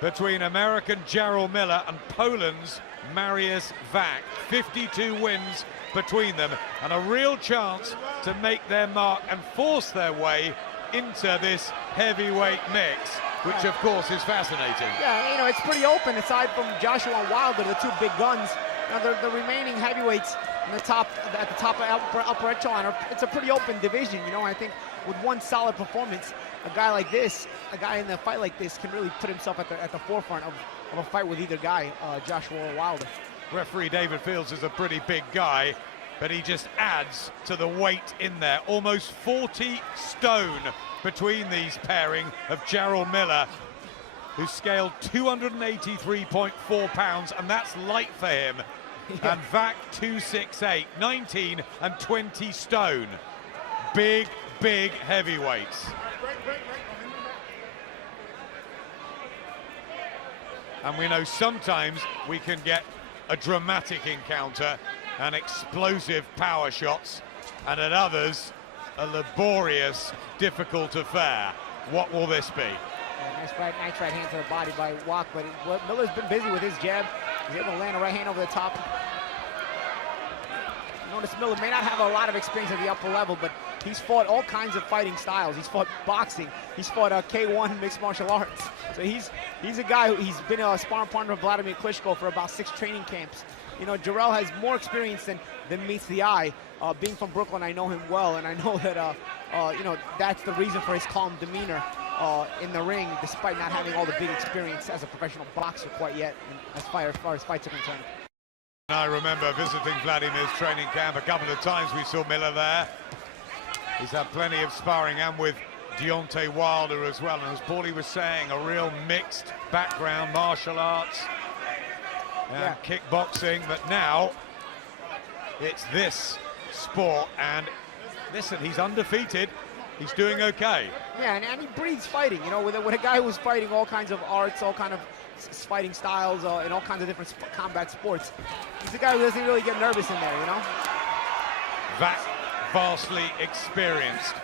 between American Jarrell Miller and Poland's Marius Wach. 52 wins between them, and a real chance to make their mark and force their way into this heavyweight mix, which of course is fascinating. Yeah, you know, it's pretty open aside from Joshua and Wilder, the two big guns. You know, the remaining heavyweights at the top of upper echelon, it's a pretty open division, you know. I think with one solid performance, a guy like this, a guy in a fight like this can really put himself at the forefront of a fight with either guy, Joshua or Wilder. Referee David Fields is a pretty big guy, but he just adds to the weight in there. Almost 40 stone between these pairing of Jarrell Miller, who scaled 283.4 pounds, and that's light for him. Yeah. And Wach 268, 19 and 20 stone. Big, big heavyweights. And we know sometimes we can get a dramatic encounter and explosive power shots, and at others, a laborious, difficult affair. What will this be? Yeah, nice right hand to the body by Wach, but Miller's been busy with his jab. He's able to land a right hand over the top. Notice Miller may not have a lot of experience at the upper level, but he's fought all kinds of fighting styles. He's fought boxing. He's fought K1 mixed martial arts. So he's a guy he's been a sparring partner of Vladimir Klitschko for about 6 training camps. You know, Jarrell has more experience than meets the eye. Being from Brooklyn, I know him well, and I know that you know, that's the reason for his calm demeanor in the ring, despite not having all the big experience as a professional boxer quite yet, as far as fights are concerned. I remember visiting Vladimir's training camp a couple of times. We saw Miller there. He's had plenty of sparring, and with Deontay Wilder as well. And as Paulie was saying, a real mixed background, martial arts and kickboxing. But now it's this sport, and listen, he's undefeated. He's doing okay. Yeah, and he breathes fighting. You know, with a guy who's fighting all kinds of arts, all kind of fighting styles, in all kinds of different combat sports. He's a guy who doesn't really get nervous in there, you know? Wach, vastly experienced.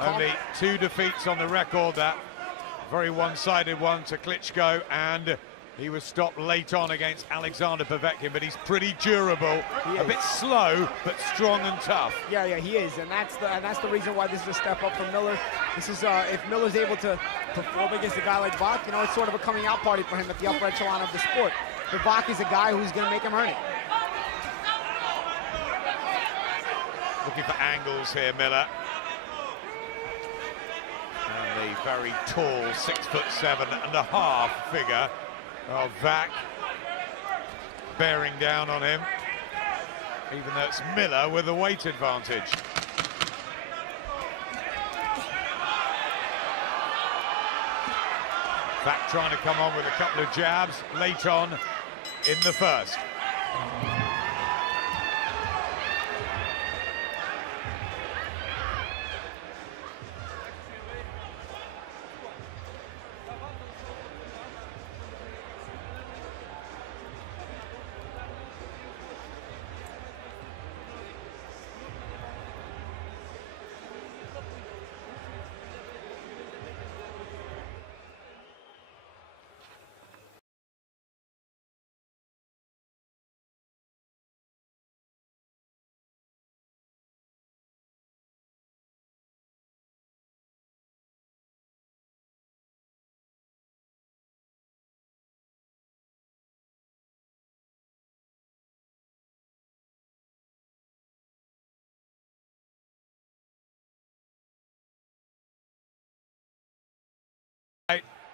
Only 2 defeats on the record, that very one-sided one to Klitschko, and he was stopped late on against Alexander Povetkin, but he's pretty durable. A bit slow, but strong and tough. Yeah, he is, and that's the reason why this is a step up for Miller. This is if Miller's able to perform against a guy like Wach, you know, it's sort of a coming out party for him at the upper echelon of the sport. But Wach is a guy who's going to make him earn it. Looking for angles here, Miller. And the very tall 6'7.5" figure of Wach bearing down on him, even though it's Miller with the weight advantage. Wach trying to come on with a couple of jabs late on in the first.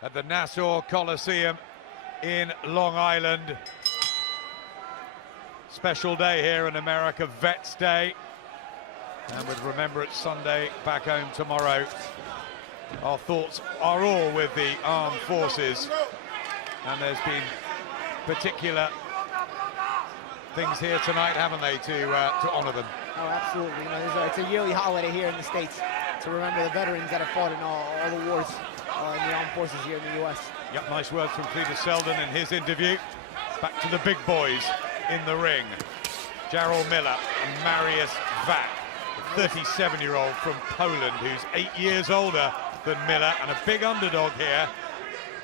At the Nassau Coliseum in Long Island. Special day here in America, Vets Day. And with Remembrance Sunday back home tomorrow, our thoughts are all with the armed forces. And there's been particular things here tonight, haven't they, to honour them? Oh, absolutely. You know, it's a yearly holiday here in the States to remember the veterans that have fought in all the wars in the armed forces here in the U.S. Yep, nice words from Cletus Selden in his interview. Back to the big boys in the ring. Jarrell Miller and Marius Wach, the 37-year-old from Poland, who's 8 years older than Miller, and a big underdog here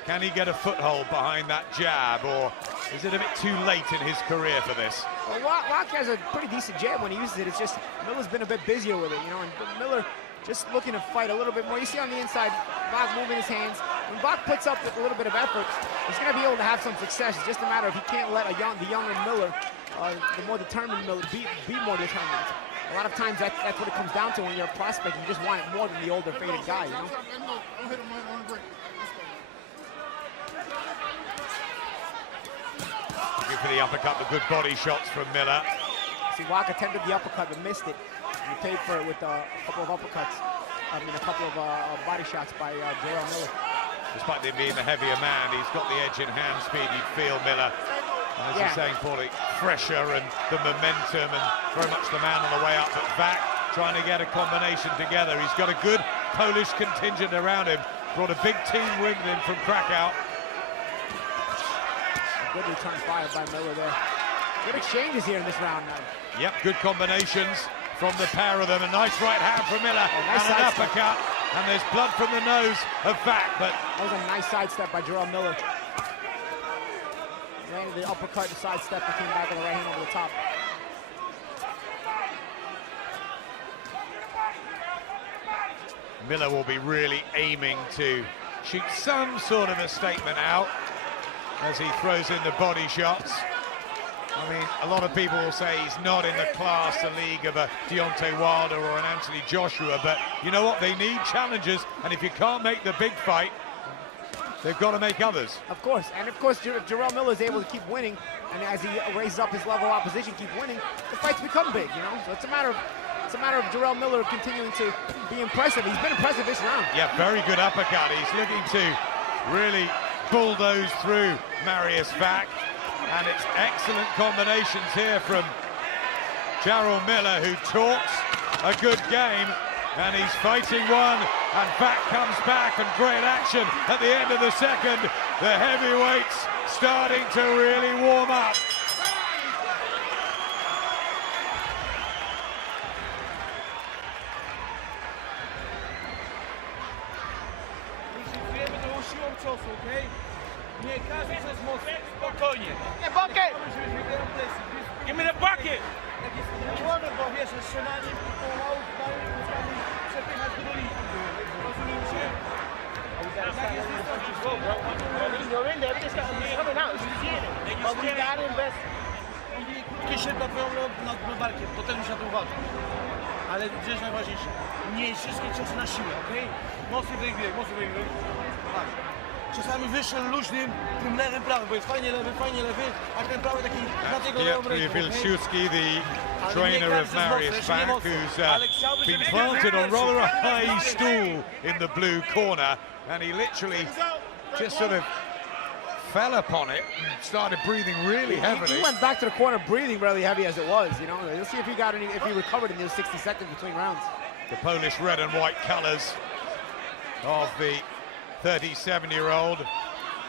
Can he get a foothold behind that jab, or is it a bit too late in his career for this? Well, Wach has a pretty decent jab when he uses it. It's just Miller's been a bit busier with it, you know, and Miller just looking to fight a little bit more. You see on the inside, Wach moving his hands. When Wach puts up a little bit of effort, he's going to be able to have some success. It's just a matter of he can't let the younger Miller, the more determined Miller, be more determined. A lot of times that's what it comes down to when you're a prospect. You just want it more than the older, faded guy, you know? Looking for the uppercut, the good body shots from Miller. See, Wach attempted the uppercut but missed it. He paid for it with a couple of uppercuts. I mean, a couple of body shots by Jarrell Miller. Despite him being the heavier man, he's got the edge in hand speed, you'd feel, Miller. And as you're saying, Paulie, fresher and the momentum and very much the man on the way up. But Wach trying to get a combination together. He's got a good Polish contingent around him. Brought a big team with him from Krakow. Good return fire by Miller there. Good exchanges here in this round now. Yep, good combinations from the pair of them. A nice right hand from Miller, nice and an uppercut. And there's blood from the nose of Wach, but that was a nice sidestep by Jarrell Miller. Landed the uppercut, the sidestep, and came back with a right hand over the top. Miller will be really aiming to shoot some sort of a statement out as he throws in the body shots. I mean, a lot of people will say he's not in the class, the league of a Deontay Wilder or an Anthony Joshua, but you know what? They need challenges, and if you can't make the big fight, they've got to make others. Of course, and of course, if Jarrell Miller is able to keep winning, and as he raises up his level of opposition, keep winning, the fights become big, you know? So it's a matter of Jarrell Miller continuing to be impressive. He's been impressive this round. Yeah, very good uppercut. He's looking to really bulldoze through Marius Wach. And it's excellent combinations here from Jarrell Miller, who talks a good game, and he's fighting one, and Wach comes back, and great action at the end of the second. The heavyweights starting to really warm up. Nie każdy coś mocno, spokojnie. Nie, bucket! Give me the bucket! Jak jest zmęczony, bo wiesz, strzelanie pomału, przepychać do linii. Rozumiem się? You're in there, we just got him coming out, he's seeing it. But we got him best. Krótkie się nad barkiem, to ten musi na to uważać. Ale gdzieś najważniejsze, nie wszystkie ciosy na siłę, okej? Mocny wybieg, mocny wybieg. Czasami wyższym, luźnym, tym lewym, prawym, bo jest fajnie lewy, a ten prawy taki na tego lewą ręką. Wilczewski, the trainer of Marius Wach, who's been planted on rather a high stool in the blue corner, and he literally just sort of fell upon it and started breathing really heavily. He went back to the corner breathing really heavy as it was, you know. Let's see if he recovered in those 60 seconds between rounds. The Polish red and white colors of the 37-year-old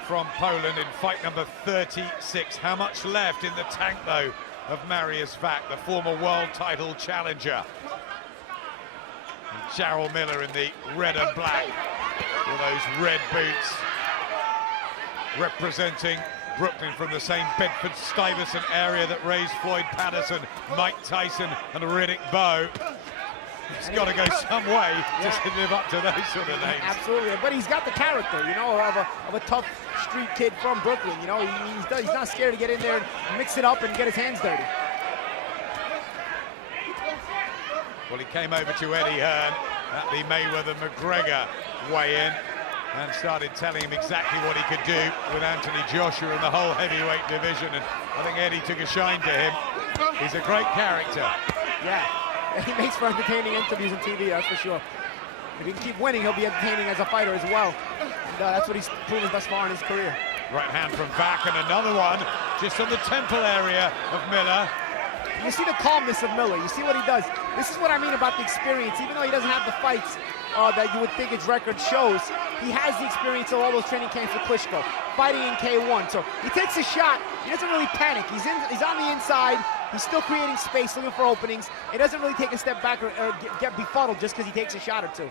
from Poland in fight number 36. How much left in the tank, though, of Marius Wach, the former world title challenger? And Jarrell Miller in the red and black with those red boots, representing Brooklyn from the same Bedford-Stuyvesant area that raised Floyd Patterson, Mike Tyson and Riddick Bowe. He's got to go some way to live up to those sort of names. Absolutely, but he's got the character, you know, of a tough street kid from Brooklyn. You know, he's not scared to get in there and mix it up and get his hands dirty. Well, he came over to Eddie Hearn at the Mayweather-McGregor weigh-in and started telling him exactly what he could do with Anthony Joshua in the whole heavyweight division, and I think Eddie took a shine to him. He's a great character. Yeah. He makes for entertaining interviews on TV, that's for sure. If he can keep winning, he'll be entertaining as a fighter as well. And that's what he's proven thus far in his career. Right hand from Wach, and another one just on the temple area of Miller. You see the calmness of Miller. You see what he does. This is what I mean about the experience. Even though he doesn't have the fights that you would think his record shows, he has the experience of all those training camps with Klitschko, fighting in K1. So he takes a shot. He doesn't really panic. He's on the inside. He's still creating space, looking for openings. He doesn't really take a step back or get befuddled just because he takes a shot or two.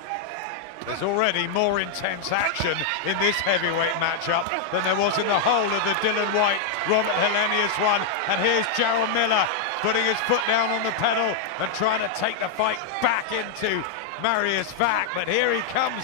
There's already more intense action in this heavyweight matchup than there was in the whole of the Dylan White, Robert Helenius one. And here's Jarrell Miller putting his foot down on the pedal and trying to take the fight back into Marius Wach. But here he comes,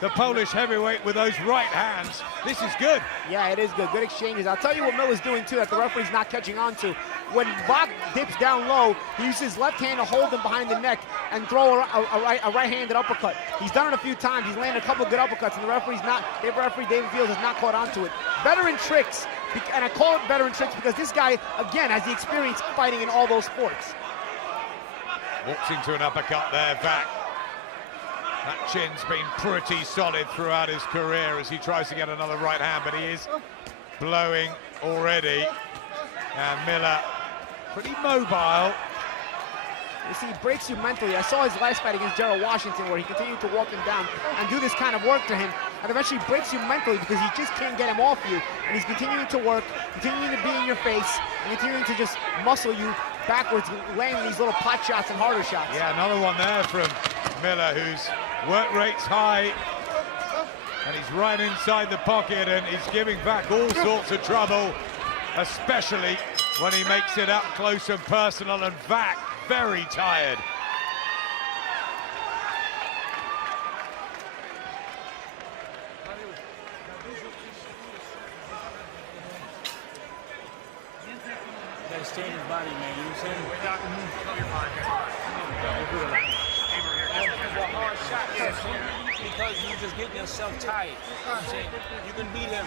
the Polish heavyweight, with those right hands. This is good. Yeah, it is good. Good exchanges. I'll tell you what Miller's doing too that the referee's not catching on to. When Wach dips down low, he uses his left hand to hold him behind the neck and throw a right-handed uppercut. He's done it a few times. He's landed a couple of good uppercuts, and the referee David Fields has not caught on to it. Veteran tricks, and I call it veteran tricks because this guy, again, has the experience fighting in all those sports. Walks into an uppercut there, Wach. That chin's been pretty solid throughout his career as he tries to get another right hand, but he is blowing already. And Miller, pretty mobile. You see, he breaks you mentally. I saw his last fight against Jarrell Washington where he continued to walk him down and do this kind of work to him, and eventually breaks you mentally because he just can't get him off you. And he's continuing to work, continuing to be in your face, and continuing to just muscle you backwards, landing these little pot shots and harder shots. Yeah, another one there from Miller, whose work rate's high. And he's right inside the pocket, and he's giving Wach all sorts of trouble, especially when he makes it up close and personal, and Wach very tired. Gotta stay in his body, man. You know what I'm saying? Because you just getting yourself tired. You know what I'm saying? You can beat him.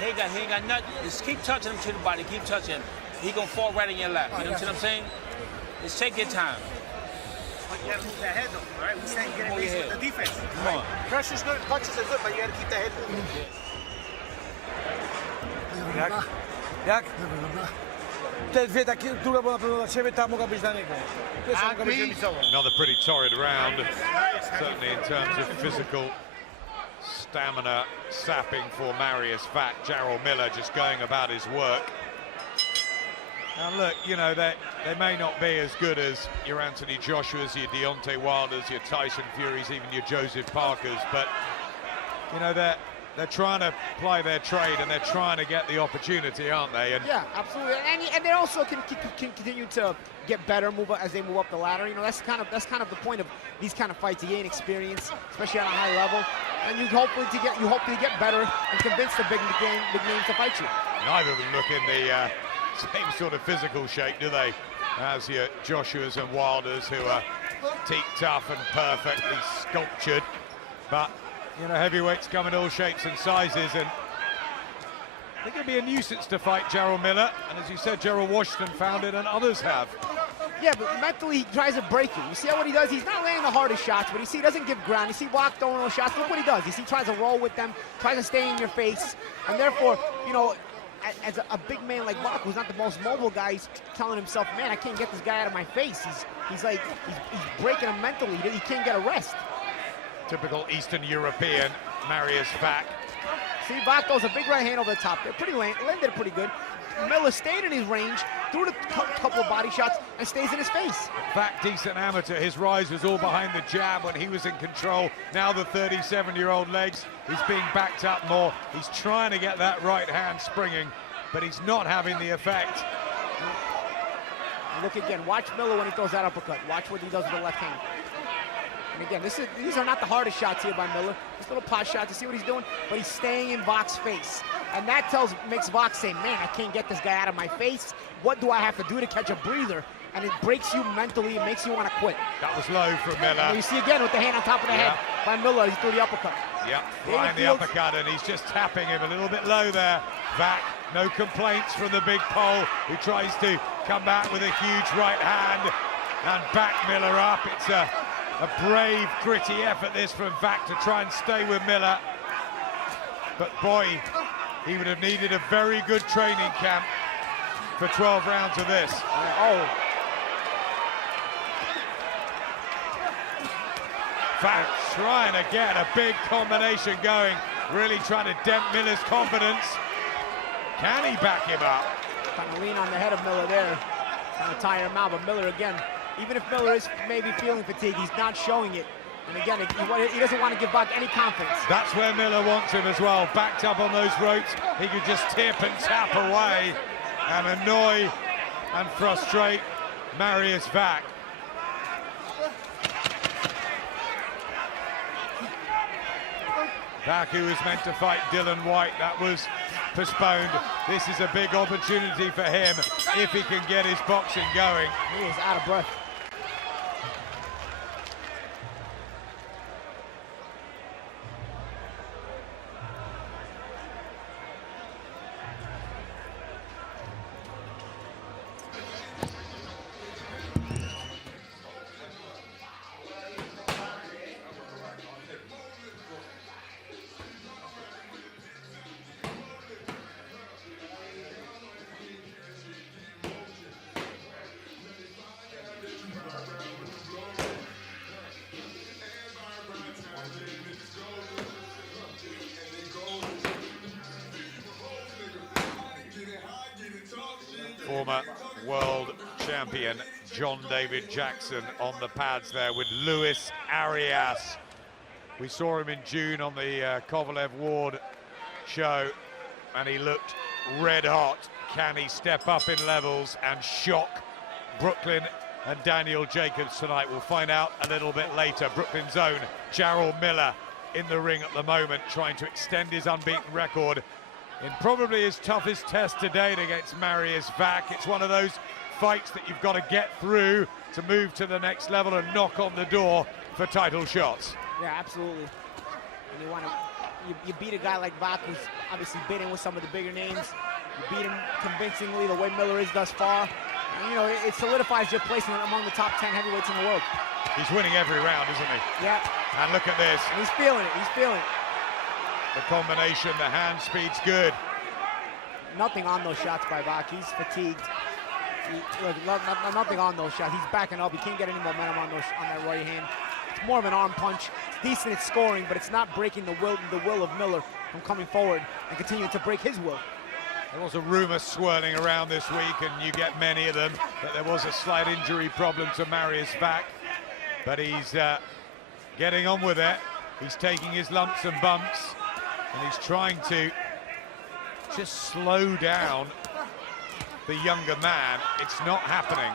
He ain't got nothing. Just keep touching him to the body. Keep touching him. He gonna fall right in your lap. You know what I'm saying? Just take your time. But you gotta move that head though, right? We saying get in Move base your with head. the defense. Come on. Pressure's good, punches are good, but you gotta keep that head moving. Jak? Te dwie takie, druga była pewna dla ciebie, ta mogła być dla niego. Pierwsza mogła być remisowa. Another pretty torrid round, certainly in terms of physical stamina sapping for Marius Wach. Jarrell Miller just going about his work. Now look, you know, they may not be as good as your Anthony Joshua's, your Deontay Wilders, your Tyson Furies, even your Joseph Parkers, but you know, they're trying to ply their trade and they're trying to get the opportunity, aren't they? And yeah, absolutely. And they also can continue to get better, move up as they move up the ladder. You know, that's kind of the point of these kind of fights. You gain experience, especially at a high level, and you hopefully get better and convince the big names to fight you. Neither of them look in the same sort of physical shape, do they? As your Joshua's and Wilders, who are teak tough and perfectly sculptured, but you know, heavyweights come in all shapes and sizes, and they're going to be a nuisance to fight Jarrell Miller. And as you said, Jarrell Washington found it, and others have. Yeah, but mentally he tries to break you. You see what he does? He's not landing the hardest shots, but you see he doesn't give ground. You see Wach throwing those shots. Look what he does. You see he tries to roll with them, tries to stay in your face, and therefore, you know, as a big man like Wach, who's not the most mobile guy, he's telling himself, man, I can't get this guy out of my face. He's breaking him mentally. He can't get a rest. Typical Eastern European, Marius Wach. See, Wach throws a big right hand over the top there. Landed pretty good. Miller stayed in his range, threw a couple of body shots, and stays in his face. Wach, decent amateur. His rise was all behind the jab when he was in control. Now the 37-year-old legs, he's being backed up more. He's trying to get that right hand springing, but he's not having the effect. Look again, watch Miller when he throws that uppercut. Watch what he does with the left hand. And again, these are not the hardest shots here by Miller. Just little pot shots, you see what he's doing? But he's staying in Wach's face. And that makes Wach say, man, I can't get this guy out of my face. What do I have to do to catch a breather? And it breaks you mentally, it makes you want to quit. That was low from Miller. And you see again with the hand on top of the head by Miller, he threw the uppercut. Yep, flying the uppercut, and he's just tapping him a little bit low there. Wach, no complaints from the big pole, who tries to come back with a huge right hand and back Miller up. It's a brave, gritty effort this from Wach to try and stay with Miller. But boy, he would have needed a very good training camp for 12 rounds of this. Wach trying to get a big combination going, really trying to dent Miller's confidence. Can he back him up? Trying to lean on the head of Miller there, trying to tire him out, but Miller again, even if Miller is maybe feeling fatigue, he's not showing it. And again, he doesn't want to give back any confidence. That's where Miller wants him as well. Backed up on those ropes, he could just tip and tap away and annoy and frustrate Marius Wach. Wach, who was meant to fight Dylan White, that was postponed. This is a big opportunity for him if he can get his boxing going. He is out of breath. Former world champion John David Jackson on the pads there with Luis Arias. We saw him in June on the Kovalev Ward show, and he looked red hot. Can he step up in levels and shock Brooklyn and Daniel Jacobs tonight? We'll find out a little bit later. Brooklyn's own Jarrell Miller in the ring at the moment, trying to extend his unbeaten record in probably his toughest test to date against Marius Wach. It's one of those fights that you've got to get through to move to the next level and knock on the door for title shots. Yeah, absolutely. And you want to, you beat a guy like Wach, who's obviously been in with some of the bigger names. You beat him convincingly the way Miller is thus far. And, you know, it solidifies your placement among the top 10 heavyweights in the world. He's winning every round, isn't he? Yeah. And look at this. And he's feeling it. He's feeling it. The combination, the hand speed's good. Nothing on those shots by Wach. He's fatigued. Look, nothing on those shots. He's backing up. He can't get any momentum on that right hand. It's more of an arm punch. It's decent at scoring, but it's not breaking the will of Miller from coming forward and continuing to break his will. There was a rumor swirling around this week, and you get many of them, that there was a slight injury problem to Marius Wach, but he's getting on with it. He's taking his lumps and bumps, and he's trying to just slow down the younger man. It's not happening.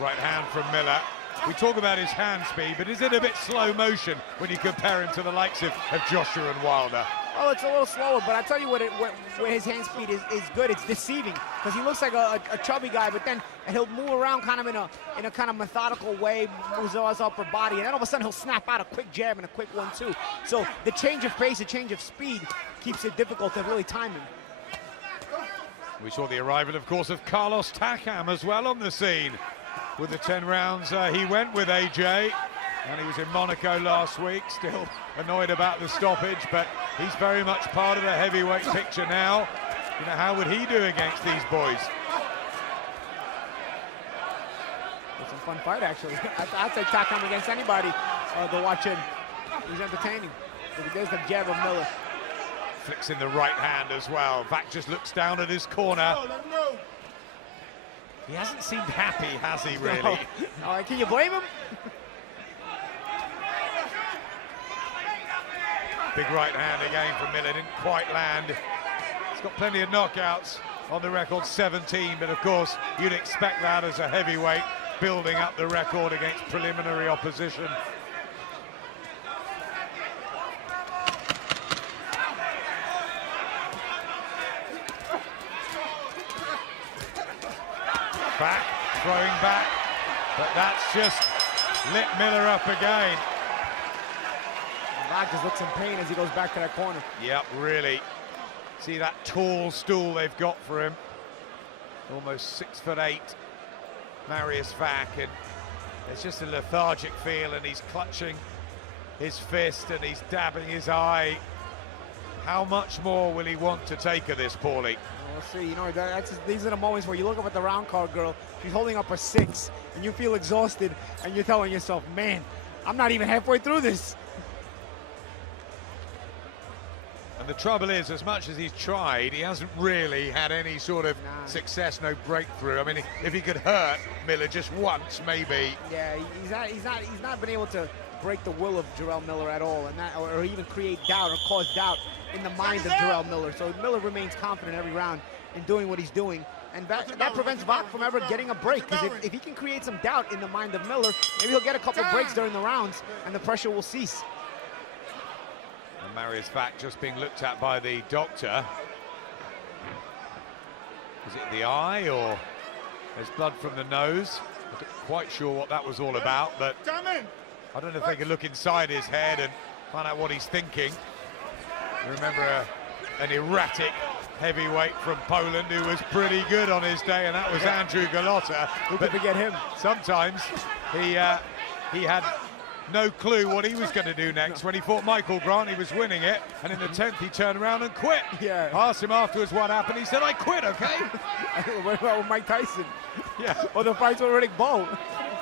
Right hand from Miller. We talk about his hand speed, but is it a bit slow motion when you compare him to the likes of Joshua and Wilder? Oh, it's a little slower, but I tell you where his hand speed is good. It's deceiving, because he looks like a chubby guy, but then he'll move around kind of in a kind of methodical way, moves his upper body, and then all of a sudden he'll snap out a quick jab and a quick 1-2. So the change of pace, the change of speed keeps it difficult to really time him. We saw the arrival, of course, of Carlos Takam as well on the scene. With the 10 rounds he went with AJ, and he was in Monaco last week, still annoyed about the stoppage, but he's very much part of the heavyweight picture now. You know, how would he do against these boys? It's a fun fight, actually. I'd say Takam against anybody to watch him. He's entertaining. There's the jab of Miller. Flicks in the right hand as well. Wach just looks down at his corner. He hasn't seemed happy, has he, really? No. Can you blame him? Big right hand again from Miller, didn't quite land. He's got plenty of knockouts on the record, 17, but of course you'd expect that as a heavyweight, building up the record against preliminary opposition. Back, throwing back, but that's just lit Miller up again. Wach just looks in pain as he goes back to that corner. Yep, really. See that tall stool they've got for him. Almost 6'8", Marius Wach, and it's just a lethargic feel, and he's clutching his fist and he's dabbing his eye. How much more will he want to take of this, Paulie? We'll see. You know, these are the moments where you look up at the round card girl. She's holding up a 6, and you feel exhausted, and you're telling yourself, man, I'm not even halfway through this. And the trouble is, as much as he's tried, he hasn't really had any sort of success, no breakthrough. I mean, if he could hurt Miller just once, maybe. Yeah, he's not been able to break the will of Jarrell Miller at all, and that, or even create doubt or cause doubt in the mind of Jarrell Miller. So Miller remains confident every round in doing what he's doing, and that prevents Wach from ever getting a break. Because if he can create some doubt in the mind of Miller, maybe he'll get a couple breaks during the rounds, and the pressure will cease. And Marius Wach just being looked at by the doctor. Is it the eye, or there's blood from the nose? I'm not quite sure what that was all about, but I don't know if they can look inside his head and find out what he's thinking. You remember an erratic heavyweight from Poland who was pretty good on his day, and that was Andrew Golota. Who could forget him? Sometimes he had no clue what he was going to do next. When he fought Michael Grant, he was winning it, and in the 10th he turned around and quit. Yeah. Asked him afterwards what happened, he said, "I quit, okay?" What about with Mike Tyson? Yeah. Or the fights with Riddick Bowe?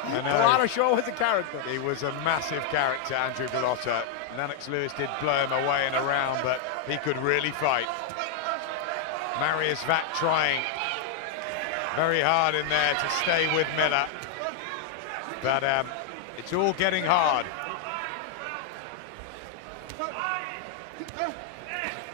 Golota sure was a character. He was a massive character, Andrew Golota. Lennox Lewis did blow him away in a round, but he could really fight. Marius Wach trying very hard in there to stay with Miller, but it's all getting hard.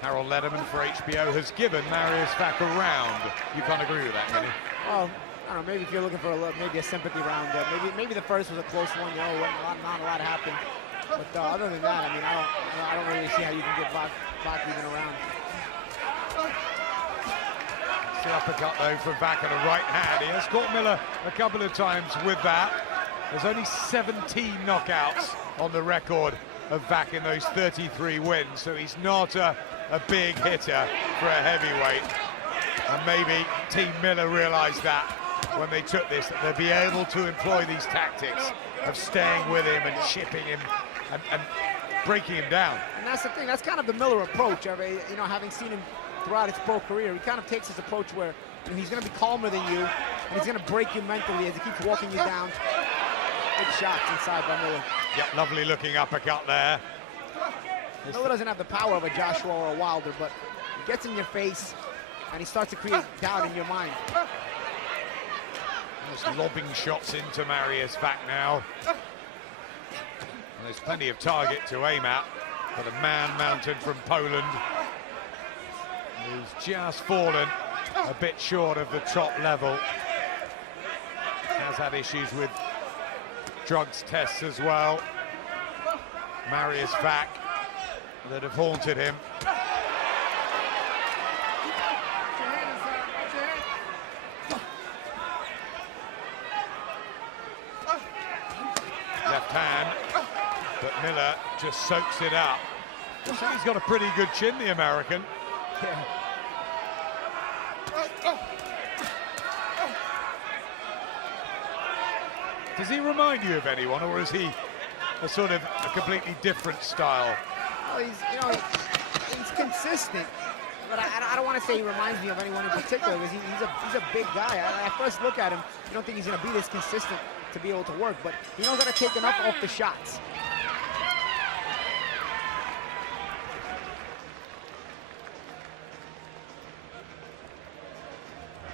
Harold Lederman for HBO has given Marius Wach a round. You can't agree with that, can you? Well, I don't know, maybe if you're looking for maybe a sympathy round, maybe the first was a close one, you know, not a lot happened. But other than that, I mean, I don't really see how you can get Wach even around. It's the uppercut though from Wach and a right hand. He has caught Miller a couple of times with that. There's only 17 knockouts on the record of Wach in those 33 wins, so he's not a big hitter for a heavyweight. And maybe Team Miller realized that when they took this, that they'd be able to employ these tactics of staying with him and chipping him and breaking him down. And that's the thing, that's kind of the Miller approach. I mean, you know, having seen him throughout his pro career, he kind of takes his approach where, you know, he's going to be calmer than you, and he's going to break you mentally as he keeps walking you down. Good shots inside by Miller. Yep, lovely looking uppercut there. Miller doesn't have the power of a Joshua or a Wilder, but he gets in your face, and he starts to create doubt in your mind. Just lobbing shots into Marius Wach now. And there's plenty of target to aim at, but a man mounted from Poland who's just fallen a bit short of the top level. Has had issues with drugs tests as well. Marius Wach that have haunted him. Left hand, but Miller just soaks it up. I think he's got a pretty good chin, the American. Yeah. Does he remind you of anyone, or is he a sort of a completely different style? Well, he's consistent, but I don't want to say he reminds me of anyone in particular, because he's a big guy. At first look at him, you don't think he's going to be this consistent to be able to work, but he knows how to take enough off the shots.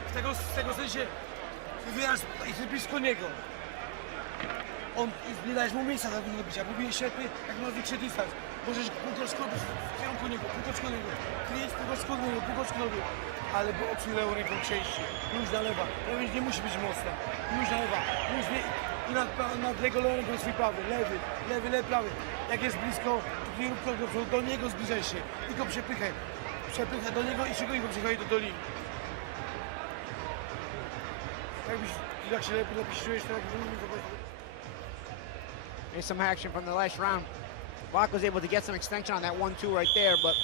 W tego sensie wyjazd jest blisko niego. On, nie dajesz mu miejsca do bicia, bo bije świetnie, jak ma większy dystans. Możesz półtoczko w kierunku niego, półtoczko niego, kryjesz półtoczko nogą, ale boksuj lewą ręką częściej, luź na lewa, więc nie musi być mocna, luź na lewa, luź i nad jego lewą ręką swój prawy, lewy, prawy. Jak jest blisko, nie rób kroku do niego, zbliżaj się i go przepychaj do niego i szykuj go przychodzi do linii. Jak się lepiej czujesz, to Here's some action from the last round. Wach was able to get some extension on that 1-2 right there, but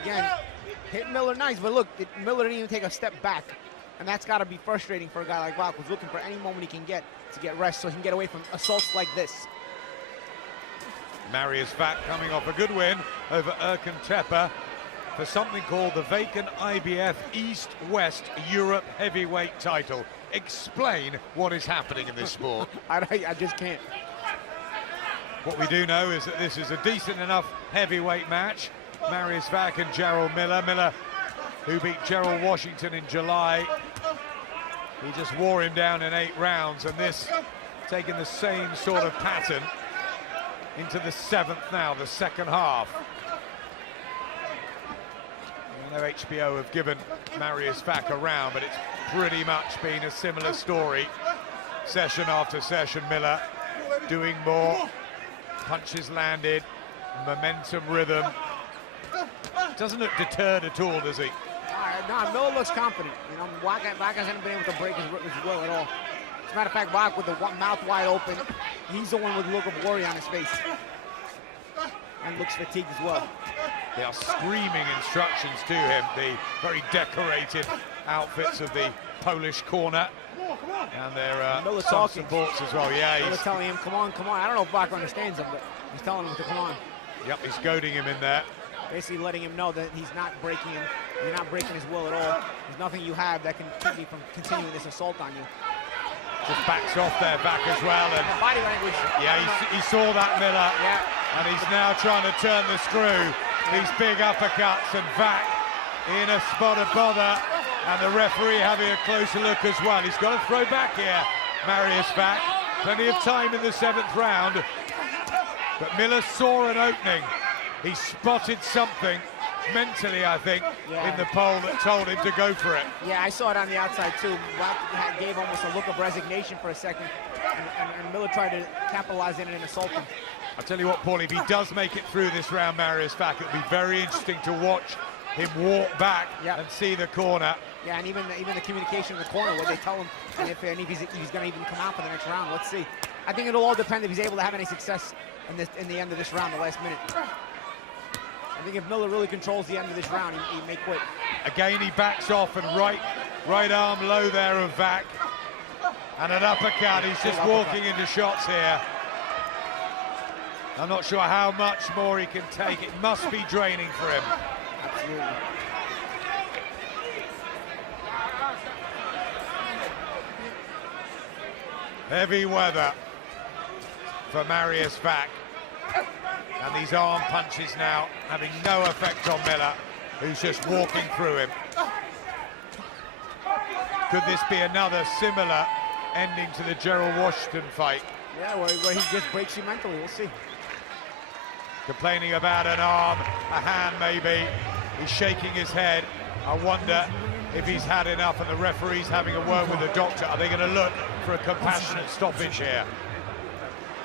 again, hit Miller nice, but look, Miller didn't even take a step back, and that's got to be frustrating for a guy like Wach, who's looking for any moment he can get to get rest so he can get away from assaults like this. Marius Wach coming off a good win over Erkan Tepe for something called the vacant IBF East-West Europe heavyweight title. Explain what is happening in this sport. I just can't. What we do know is that this is a decent enough heavyweight match. Marius Wach and Jarrell Miller. Miller, who beat Jarrell Washington in July. He just wore him down in 8 rounds, and this taking the same sort of pattern into the 7th now, the second half. I know HBO have given Marius Wach a round, but it's pretty much been a similar story. Session after session, Miller doing more, punches landed, momentum, rhythm. Doesn't look deterred at all, does he? No, Miller looks confident. You know, Wach hasn't been able to break his will at all. As a matter of fact, Wach with the mouth wide open, he's the one with the look of worry on his face. And looks fatigued as well. They are screaming instructions to him, the very decorated outfits of the Polish corner. And their some supports as well. Yeah, Miller telling him, come on, come on. I don't know if Wach understands him, but he's telling him to come on. Yep, he's goading him in there. Basically letting him know that he's not breaking him. You're not breaking his will at all. There's nothing you have that can keep me from continuing this assault on you. Just backs off there, back as well. And body language. Yeah, he saw that, Miller. Yeah. And he's now trying to turn the screw. These big uppercuts, and Wach in a spot of bother. And the referee having a closer look as well. He's got to throw back here, Marius Wach. Plenty of time in the 7th round. But Miller saw an opening. He spotted something mentally, I think, in the pole that told him to go for it. Yeah, I saw it on the outside too. Wach gave almost a look of resignation for a second, and Miller tried to capitalize in it and assault him. I'll tell you what, Paulie, if he does make it through this round, Marius Wach, it'll be very interesting to watch him walk back and see the corner. Yeah, and even the communication in the corner, what they tell him, and if he's going to even come out for the next round. Let's see. I think it'll all depend if he's able to have any success in the end of this round, the last minute. I think if Miller really controls the end of this round, he may quit. Again, he backs off, and right arm low there of Wach. And an uppercut. He's just walking into shots here. I'm not sure how much more he can take. It must be draining for him. Absolutely. Heavy weather for Marius Wach. And these arm punches now having no effect on Miller, who's just walking through him. Could this be another similar ending to the Jarrell Washington fight? Yeah, where he just breaks you mentally. We'll see. Complaining about an arm, a hand maybe. He's shaking his head. I wonder if he's had enough, and the referee's having a word with the doctor. Are they going to look for a compassionate stoppage here?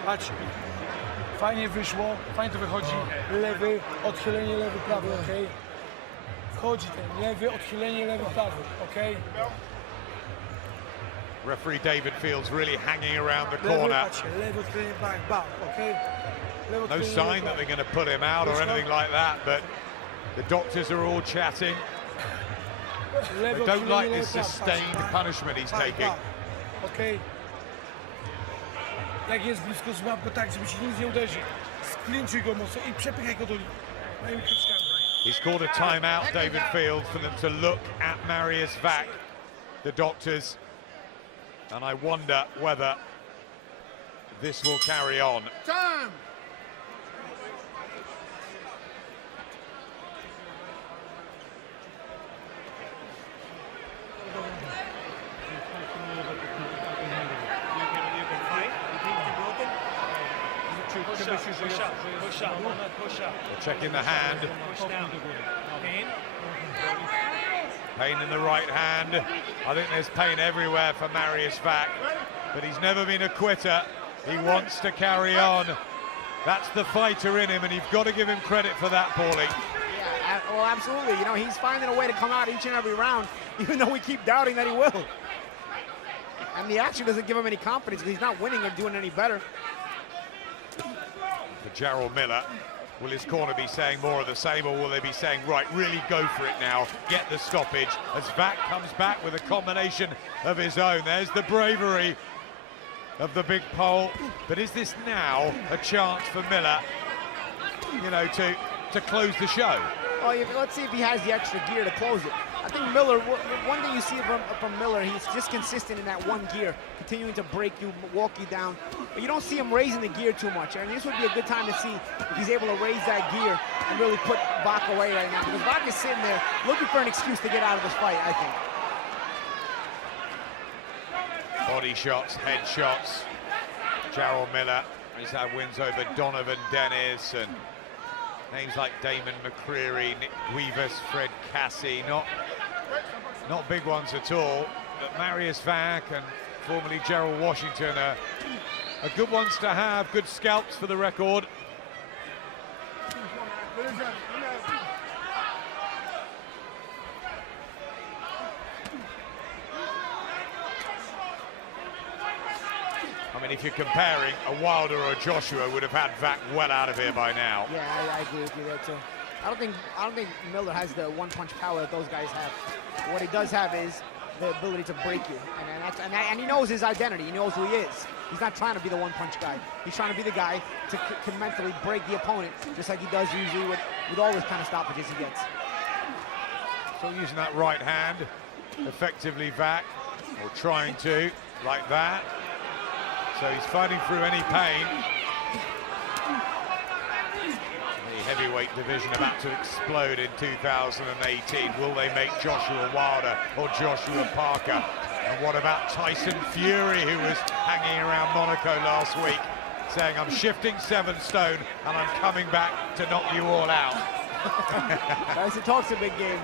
Patrz, fajnie wyszło, fajnie to wychodzi. Lewy, odchylenie, lewy, prawy, okej? Wchodzi ten lewy, odchylenie, lewy, prawy, okej? Referee David Fields really hanging around the corner. Lewy, odchylenie, back, okej? No sign that they're going to put him out or anything like that, but the doctors are all chatting. They don't like this sustained punishment he's taking. Okej? Jak jest blisko, złap go tak, żeby się nic nie uderzył. Sklinchuj go mocno i przepychaj go do linii. He's called a timeout, David Fields, for them to look at Marius Wach, the doctors. And I wonder whether this will carry on. Time! They're checking the hand. Pain in the right hand. I think there's pain everywhere for Marius Wach, but he's never been a quitter. He wants to carry on. That's the fighter in him, and you've got to give him credit for that, Paulie. Yeah, well, absolutely. You know, he's finding a way to come out each and every round, even though we keep doubting that he will. And the action doesn't give him any confidence because he's not winning or doing any better. For Jarrell Miller, will his corner be saying more of the same, or will they be saying, right, really go for it now, get the stoppage, as Wach comes back with a combination of his own. There's the bravery of the big pole, but is this now a chance for Miller, you know, to close the show? Well, let's see if he has the extra gear to close it. I think Miller, one thing you see from Miller, he's just consistent in that one gear, continuing to break you, walk you down. But you don't see him raising the gear too much. And this would be a good time to see if he's able to raise that gear and really put Wach away right now. Because Wach is sitting there looking for an excuse to get out of this fight, I think. Body shots, head shots. Jarrell Miller, he's had wins over Donovan Dennis and names like Damon McCreary, Nick Guivas, Fred Cassie, not big ones at all. But Marius Wach and formerly Gerald Washington are good ones to have, good scalps for the record. I mean, if you're comparing, a Wilder or a Joshua would have had Wach well out of here by now. Yeah, I agree with you there too. I don't think Miller has the one-punch power that those guys have. What he does have is the ability to break you, and he knows his identity. He knows who he is. He's not trying to be the one-punch guy. He's trying to be the guy to can mentally break the opponent, just like he does usually with all those kind of stoppages he gets. So using that right hand, effectively Wach, or trying to, like that. So he's fighting through any pain. The heavyweight division about to explode in 2018. Will they make Joshua Wilder or Joshua Parker? And what about Tyson Fury, who was hanging around Monaco last week, saying, I'm shifting 7 stone and I'm coming back to knock you all out. Tyson talks a big game.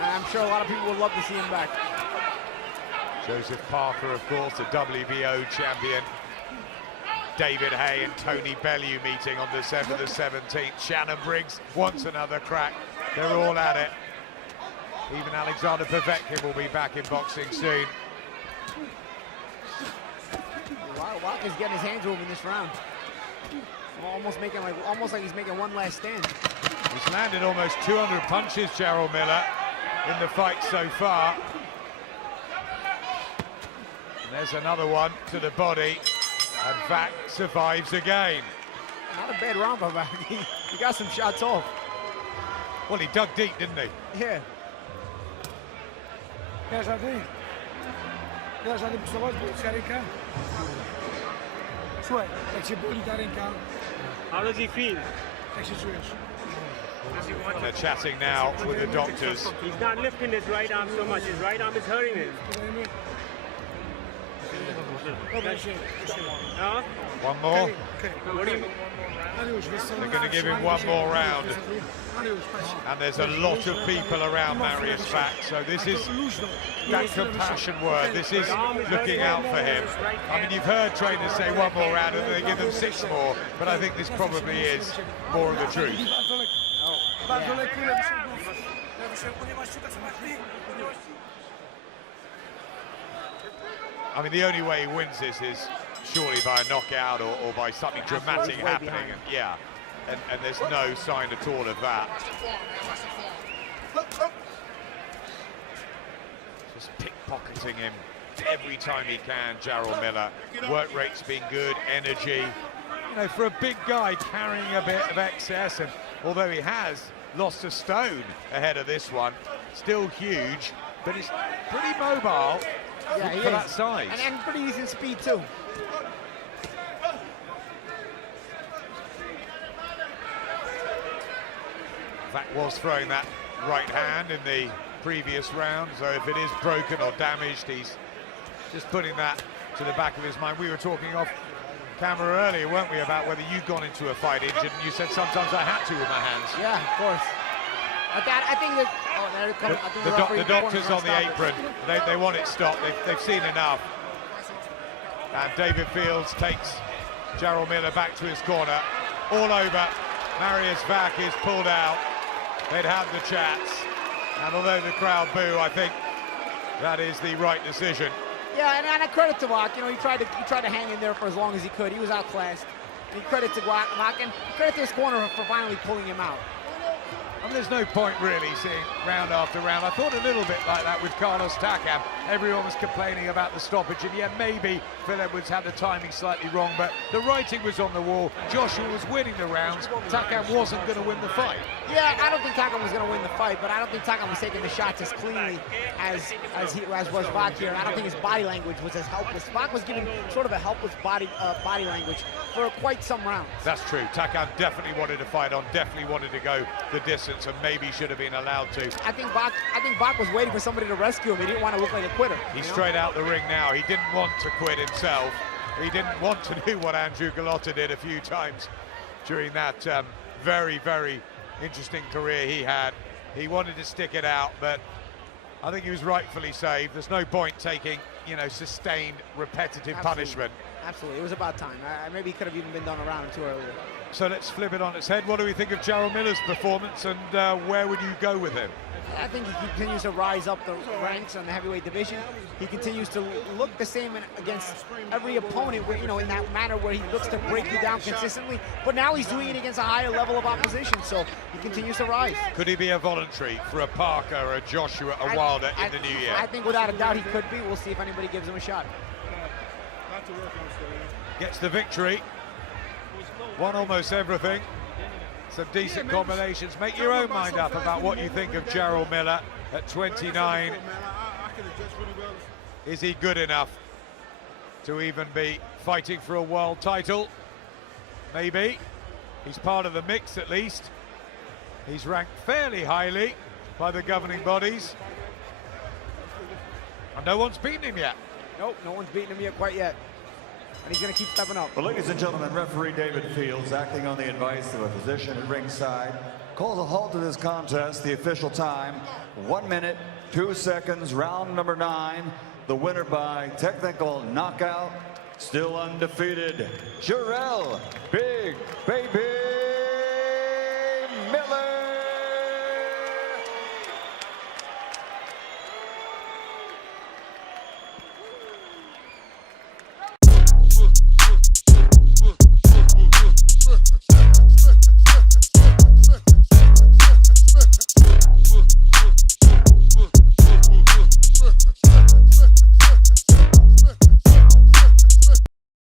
I'm sure a lot of people would love to see him back. Joseph Parker, of course, the WBO champion. David Hay and Tony Bellew meeting on December the 17th. Shannon Briggs wants another crack. They're all at it. Even Alexander Povetkin will be back in boxing soon. Wach is getting his hands moving this round. Almost like he's making one last stand. He's landed almost 200 punches, Jarrell Miller, in the fight so far. And there's another one to the body. And Wach survives again. Not a bad round by Wach. He got some shots off. Well, he dug deep, didn't he? Yeah. Wiesz, żadnej psować, bo ci ręka. Słuchaj, jak cię boli ta ręka. How does he feel? Jak się czujesz? They're chatting now with the doctors. He's not lifting his right arm so much. His right arm is hurting him. Huh? One more. What do you... They're going to give him one more round. And there's a lot of people around Marius Wach, so this is that compassion word. This is looking out for him. I mean, you've heard trainers say one more round and they give them 6 more, but I think this probably is more of the truth. I mean, the only way he wins this is surely by a knockout or by something dramatic happening. And there's no sign at all of that. Just pickpocketing him every time he can, Jarrell Miller. Work rate's been good, energy. You know, for a big guy carrying a bit of excess, and although he has lost a stone ahead of this one, still huge, but he's pretty mobile. Yeah, for that size. And pretty decent speed, too. Wach was throwing that right hand in the previous round, so if it is broken or damaged, he's just putting that to the back of his mind. We were talking off camera earlier, weren't we, about whether you'd gone into a fight injured, and you said sometimes I had to with my hands. Yeah, of course. I think that... Oh, there it comes. The doctors on the apron, they want it stopped. They've seen enough. And David Fields takes Jarrell Miller back to his corner. All over. Marius Wach is pulled out. They'd had the chats. And although the crowd boo, I think that is the right decision. Yeah, and I credit to Wach. You know, he tried to hang in there for as long as he could. He was outclassed. And credit to Wach and credit to his corner for finally pulling him out. I mean, there's no point really seeing round after round. I thought a little bit like that with Carlos Takam. everyone was complaining about the stoppage, and yeah, maybe Phil Edwards had the timing slightly wrong, but the writing was on the wall. Joshua was winning the rounds. Takam wasn't going to win the fight. Yeah, I don't think Takam was going to win the fight, but I don't think Takam was taking the shots as cleanly as was Wach here. I don't think his body language was as helpless. Wach was giving sort of a helpless body language for quite some rounds. That's true. Takam definitely wanted to fight on, definitely wanted to go the distance, and maybe should have been allowed to. I think Wach was waiting for somebody to rescue him. He didn't want to look like a quitter. He's straight out the ring now. He didn't want to quit himself. He didn't want to do what Andrew Gallotta did a few times during that very, very interesting career he had. He wanted to stick it out, but I think he was rightfully saved. There's no point taking, you know, sustained, repetitive punishment. Absolutely, it was about time. Maybe he could have even been done around too earlier. So let's flip it on its head. What do we think of Jarrell Miller's performance, and where would you go with him? I think he continues to rise up the ranks on the heavyweight division. He continues to look the same against every opponent, where, you know, in that manner where he looks to break you down consistently. But now he's doing it against a higher level of opposition, so he continues to rise. Could he be a voluntary for a Parker, or a Joshua, a Wilder in the new year? I think without a doubt he could be. We'll see if anybody gives him a shot. Gets the victory. Won almost everything. Some decent combinations. Make your own mind up about what you think of Jarrell Miller at 29. Is he good enough to even be fighting for a world title? Maybe. He's part of the mix at least. He's ranked fairly highly by the governing bodies. And no one's beaten him yet. Nope, no one's beaten him yet quite yet. And he's going to keep stepping up. Well, ladies and gentlemen, referee David Fields, acting on the advice of a physician at ringside, calls a halt to this contest. The official time, 1 minute, 2 seconds, round number 9. The winner by technical knockout, still undefeated, Jarrell Big Baby